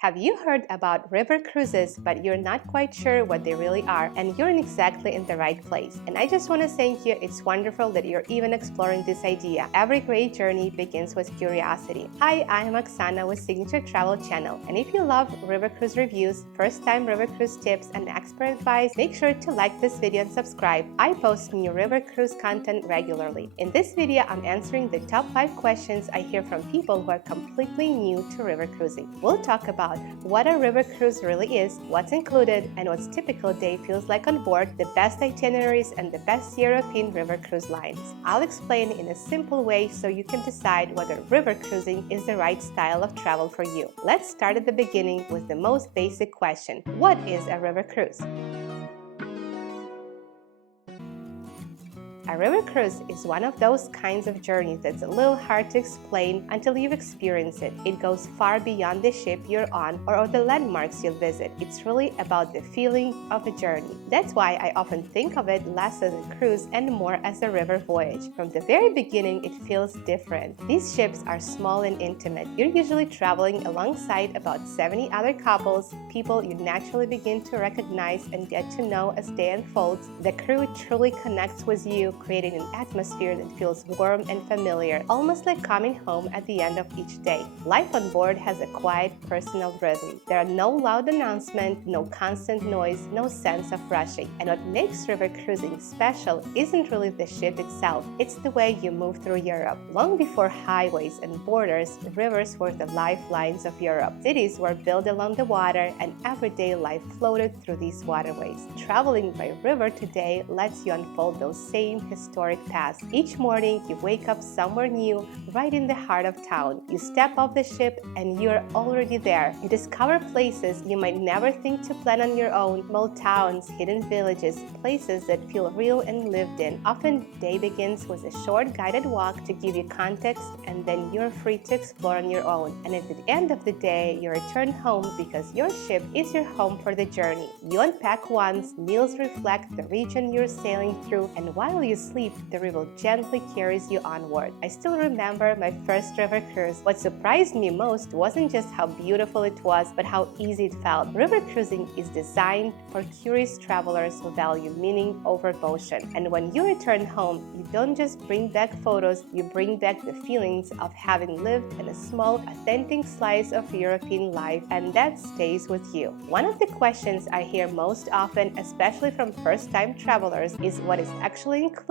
Have you heard about river cruises, but you're not quite sure what they really are, and you're exactly in the right place? And I just want to thank you. It's wonderful that you're even exploring this idea. Every great journey begins with curiosity. Hi, I'm Oksana with Signature Travel Channel, and if you love river cruise reviews, first-time river cruise tips, and expert advice, make sure to like this video and subscribe. I post new river cruise content regularly. In this video, I'm answering the top 5 questions I hear from people who are completely new to river cruising. We'll talk about what a river cruise really is, what's included, and what typical day feels like on board, the best itineraries, and the best European river cruise lines. I'll explain in a simple way so you can decide whether river cruising is the right style of travel for you. Let's start at the beginning with the most basic question: what is a river cruise? A river cruise is one of those kinds of journeys that's a little hard to explain until you've experienced it. It goes far beyond the ship you're on or the landmarks you'll visit. It's really about the feeling of a journey. That's why I often think of it less as a cruise and more as a river voyage. From the very beginning, it feels different. These ships are small and intimate. You're usually traveling alongside about 70 other couples, people you naturally begin to recognize and get to know as day unfolds. The crew truly connects with you, creating an atmosphere that feels warm and familiar, almost like coming home at the end of each day. Life on board has a quiet, personal rhythm. There are no loud announcements, no constant noise, no sense of rushing. And what makes river cruising special isn't really the ship itself, it's the way you move through Europe. Long before highways and borders, rivers were the lifelines of Europe. Cities were built along the water, and everyday life floated through these waterways. Traveling by river today lets you unfold those same historic paths. Each morning, you wake up somewhere new, right in the heart of town. You step off the ship and you're already there. You discover places you might never think to plan on your own, small towns, hidden villages, places that feel real and lived in. Often, day begins with a short guided walk to give you context, and then you're free to explore on your own. And at the end of the day, you return home because your ship is your home for the journey. You unpack once, meals reflect the region you're sailing through, and while you sleep, the river gently carries you onward. I still remember my first river cruise. What surprised me most wasn't just how beautiful it was, but how easy it felt. River cruising is designed for curious travelers who value meaning over motion. And when you return home, you don't just bring back photos, you bring back the feelings of having lived in a small, authentic slice of European life, and that stays with you. One of the questions I hear most often, especially from first-time travelers, is what is actually included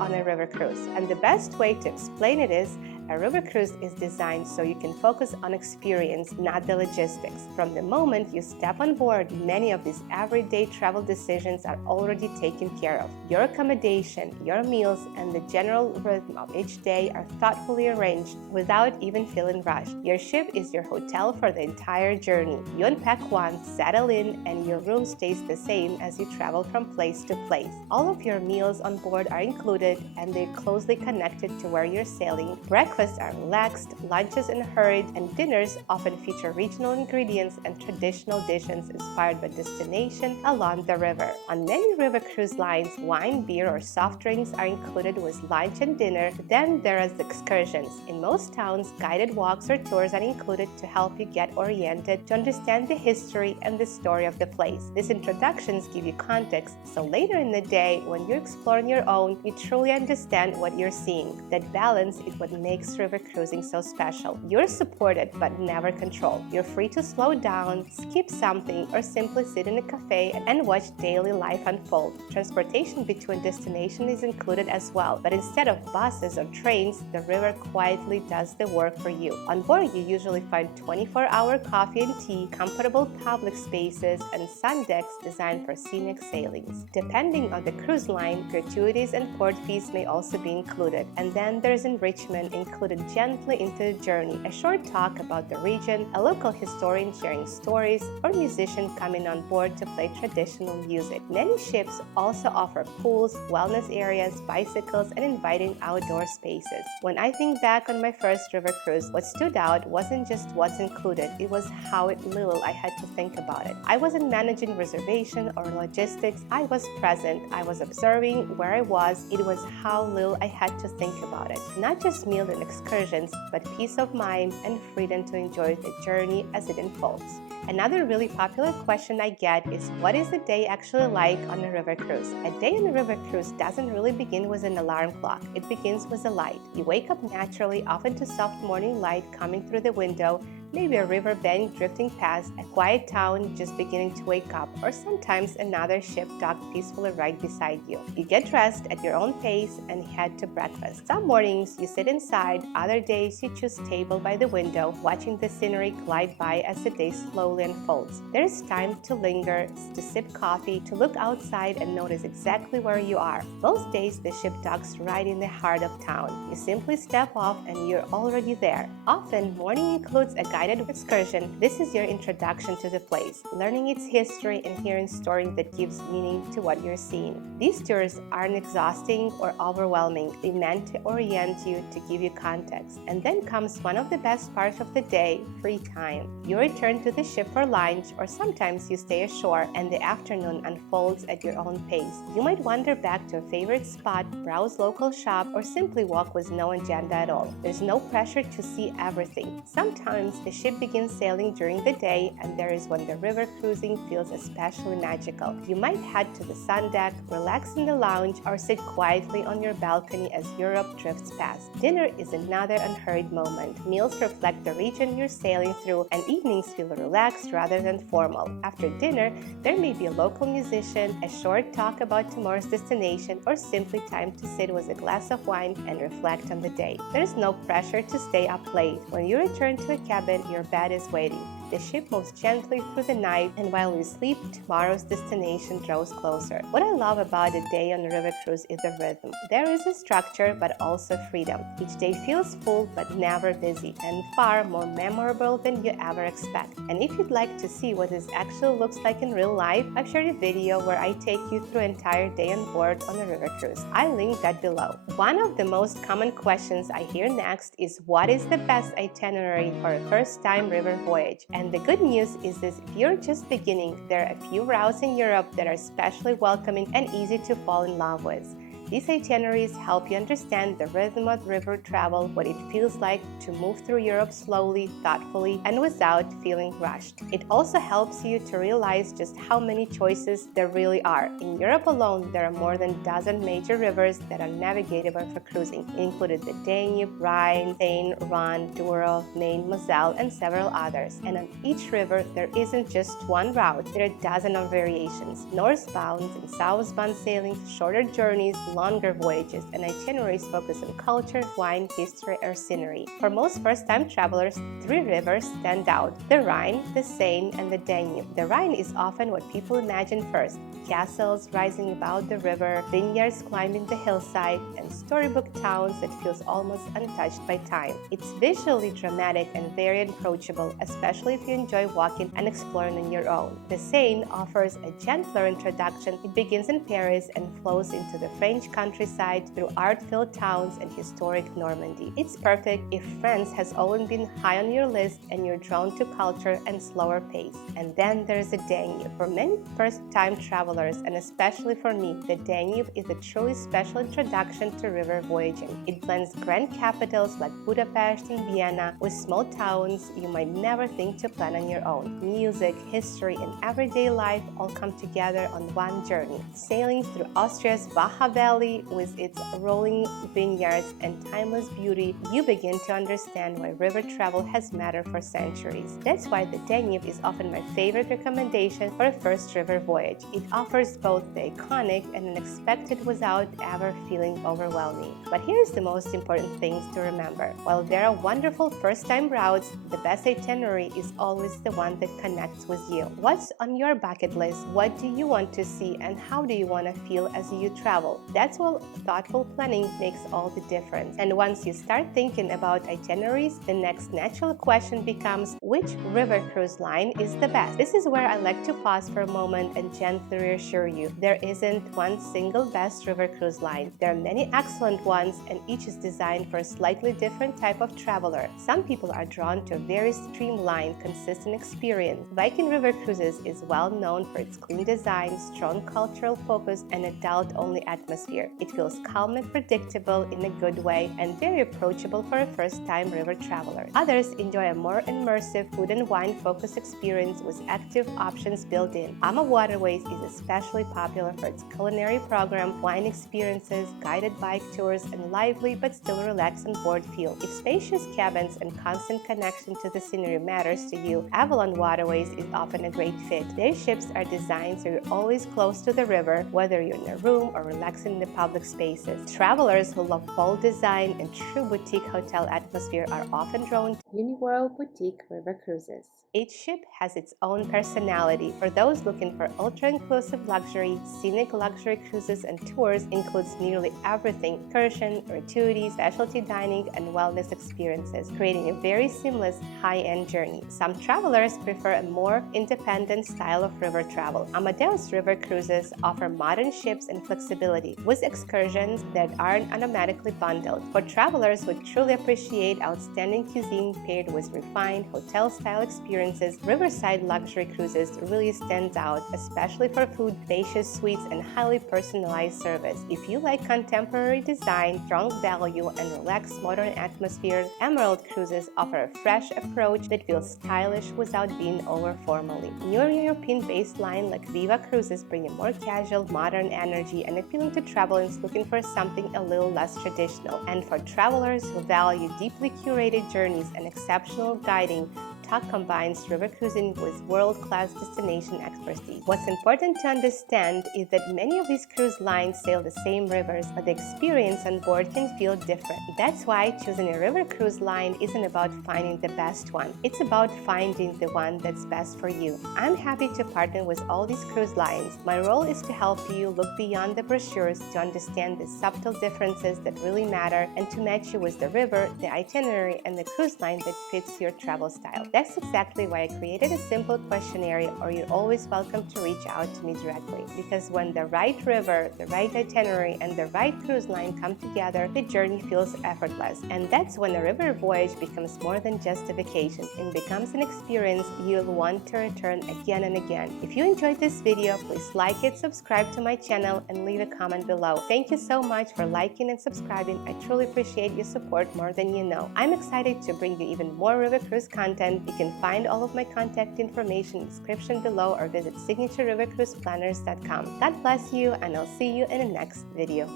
on a river cruise. And the best way to explain it is, a river cruise is designed so you can focus on experience, not the logistics. From the moment you step on board, many of these everyday travel decisions are already taken care of. Your accommodation, your meals, and the general rhythm of each day are thoughtfully arranged without even feeling rushed. Your ship is your hotel for the entire journey. You unpack once, settle in, and your room stays the same as you travel from place to place. All of your meals on board are included, and they're closely connected to where you're sailing. Breakfasts are relaxed, lunches unhurried, and dinners often feature regional ingredients and traditional dishes inspired by destination along the river. On many river cruise lines, wine, beer, or soft drinks are included with lunch and dinner. Then there are the excursions. In most towns, guided walks or tours are included to help you get oriented, to understand the history and the story of the place. These introductions give you context, so later in the day, when you explore on your own, you truly understand what you're seeing. That balance is what makes river cruising so special. You're supported but never controlled. You're free to slow down, skip something, or simply sit in a cafe and watch daily life unfold. Transportation between destinations is included as well, but instead of buses or trains, the river quietly does the work for you. On board, you usually find 24-hour coffee and tea, comfortable public spaces, and sun decks designed for scenic sailings. Depending on the cruise line, gratuities and port fees may also be included. And then there's enrichment included gently into the journey, a short talk about the region, a local historian sharing stories, or musician coming on board to play traditional music. Many ships also offer pools, wellness areas, bicycles, and inviting outdoor spaces. When I think back on my first river cruise, what stood out wasn't just what's included, it was how little I had to think about it. I wasn't managing reservation or logistics, I was present, I was observing where I was, it was how little I had to think about it. Not just meals and excursions, but peace of mind and freedom to enjoy the journey as it unfolds. Another really popular question I get is, what is the day actually like on a river cruise? A day on a river cruise doesn't really begin with an alarm clock. It begins with a light. You wake up naturally, often to soft morning light coming through the window, maybe a river bank drifting past, a quiet town just beginning to wake up, or sometimes another ship docked peacefully right beside you. You get dressed at your own pace and head to breakfast. Some mornings you sit inside, other days you choose table by the window, watching the scenery glide by as the day slowly unfolds. There is time to linger, to sip coffee, to look outside and notice exactly where you are. Most days the ship docks right in the heart of town. You simply step off and you're already there. Often, morning includes a guided excursion. This is your introduction to the place, learning its history and hearing stories that gives meaning to what you're seeing. These tours aren't exhausting or overwhelming. They meant to orient you, to give you context. And then comes one of the best parts of the day, free time. You return to the ship for lunch, or sometimes you stay ashore and the afternoon unfolds at your own pace. You might wander back to a favorite spot, browse local shop, or simply walk with no agenda at all. There's no pressure to see everything. Sometimes the ship begins sailing during the day, and there is when the river cruising feels especially magical. You might head to the sun deck, relax in the lounge, or sit quietly on your balcony as Europe drifts past. Dinner is another unhurried moment. Meals reflect the region you're sailing through, and evenings feel relaxed rather than formal. After dinner, there may be a local musician, a short talk about tomorrow's destination, or simply time to sit with a glass of wine and reflect on the day. There is no pressure to stay up late. When you return to a cabin, your bed is waiting. The ship moves gently through the night, and while we sleep, tomorrow's destination draws closer. What I love about a day on a river cruise is the rhythm. There is a structure, but also freedom. Each day feels full, but never busy, and far more memorable than you ever expect. And if you'd like to see what this actually looks like in real life, I've shared a video where I take you through an entire day on board on a river cruise. I'll link that below. One of the most common questions I hear next is, what is the best itinerary for a first-time river voyage? And the good news is this: if you're just beginning, there are a few routes in Europe that are especially welcoming and easy to fall in love with. These itineraries help you understand the rhythm of river travel, what it feels like to move through Europe slowly, thoughtfully, and without feeling rushed. It also helps you to realize just how many choices there really are. In Europe alone, there are more than a dozen major rivers that are navigatable for cruising, including the Danube, Rhine, Seine, Rhone, Douro, Main, Moselle, and several others. And on each river, there isn't just one route, there are dozens of variations. Northbound and southbound sailings, shorter journeys, longer voyages, and itineraries focus on culture, wine, history, or scenery. For most first-time travelers, three rivers stand out: the Rhine, the Seine, and the Danube. The Rhine is often what people imagine first: castles rising above the river, vineyards climbing the hillside, and storybook towns that feels almost untouched by time. It's visually dramatic and very approachable, especially if you enjoy walking and exploring on your own. The Seine offers a gentler introduction. It begins in Paris and flows into the French countryside through art-filled towns and historic Normandy. It's perfect if France has always been high on your list and you're drawn to culture and slower pace. And then there's the Danube. For many first-time travelers, and especially for me, the Danube is a truly special introduction to river voyaging. It blends grand capitals like Budapest and Vienna with small towns you might never think to plan on your own. Music, history, and everyday life all come together on one journey. Sailing through Austria's Baja Valley with its rolling vineyards and timeless beauty, you begin to understand why river travel has mattered for centuries. That's why the Danube is often my favorite recommendation for a first river voyage. It offers both the iconic and unexpected without ever feeling overwhelming. But here's the most important things to remember. While there are wonderful first-time routes, the best itinerary is always the one that connects with you. What's on your bucket list? What do you want to see, and how do you want to feel as you travel? That's why thoughtful planning makes all the difference. And once you start thinking about itineraries, the next natural question becomes, which river cruise line is the best? This is where I like to pause for a moment and gently reassure you. There isn't one single best river cruise line. There are many excellent ones, and each is designed for a slightly different type of traveler. Some people are drawn to a very streamlined, consistent experience. Viking River Cruises is well known for its clean design, strong cultural focus, and adult-only atmosphere. atmosphere. It feels calm and predictable in a good way and very approachable for a first-time river traveler. Others enjoy a more immersive food and wine-focused experience with active options built in. Ama Waterways is especially popular for its culinary program, wine experiences, guided bike tours, and lively but still relaxed on board feel. If spacious cabins and constant connection to the scenery matters to you, Avalon Waterways is often a great fit. Their ships are designed so you're always close to the river, whether you're in a room or relaxing in the public spaces. Travelers who love bold design and true boutique hotel atmosphere are often drawn to Uniworld Boutique River Cruises. Each ship has its own personality. For those looking for ultra-inclusive luxury, scenic luxury cruises and tours includes nearly everything: excursion, gratuity, specialty dining, and wellness experiences, creating a very seamless, high-end journey. Some travelers prefer a more independent style of river travel. Amadeus River Cruises offer modern ships and flexibility, with excursions that aren't automatically bundled. For travelers who truly appreciate outstanding cuisine paired with refined hotel-style experiences, Riverside Luxury Cruises really stands out, especially for food, spacious suites, and highly personalized service. If you like contemporary design, strong value, and relaxed modern atmosphere, Emerald Cruises offer a fresh approach that feels stylish without being over-formally. Newer European-based line like Viva Cruises bring a more casual, modern energy and appealing to travelers looking for something a little less traditional. And for travelers who value deeply curated journeys and exceptional guiding, TUC combines river cruising with world-class destination expertise. What's important to understand is that many of these cruise lines sail the same rivers, but the experience on board can feel different. That's why choosing a river cruise line isn't about finding the best one. It's about finding the one that's best for you. I'm happy to partner with all these cruise lines. My role is to help you look beyond the brochures, to understand the subtle differences that really matter, and to match you with the river, the itinerary, and the cruise line that fits your travel style. That's exactly why I created a simple questionnaire, or you're always welcome to reach out to me directly. Because when the right river, the right itinerary, and the right cruise line come together, the journey feels effortless. And that's when a river voyage becomes more than just a vacation. It becomes an experience you'll want to return again and again. If you enjoyed this video, please like it, subscribe to my channel, and leave a comment below. Thank you so much for liking and subscribing. I truly appreciate your support more than you know. I'm excited to bring you even more river cruise content. You can find all of my contact information in the description below or visit signaturerivercruiseplanners.com. God bless you, and I'll see you in the next video.